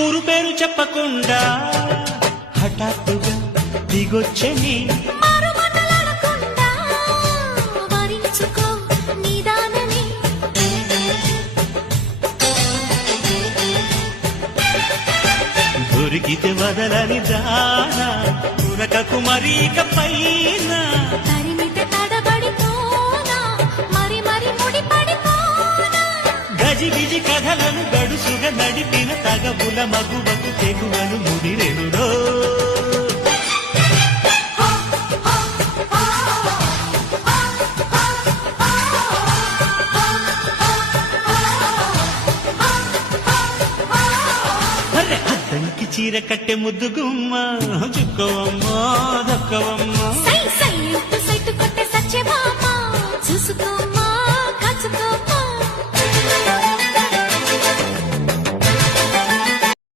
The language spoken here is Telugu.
ఊరు పేరు చెప్పకుండా హఠాత్తుగా దిగొచ్చని దొరికితే వదలని జాన ఉరకకు మరీక పైన గజిబిజి కథలను గడుసుగా నడిపిన తగవుల మగువకు తెగువను ముడిరెనుడో అద్దంకి చీర కట్టె ముద్దు గుమ్మ చుక్కవమ్మా దక్కవమ్మా సై సై సైటు కొట్టే సత్యభామ చూసుకో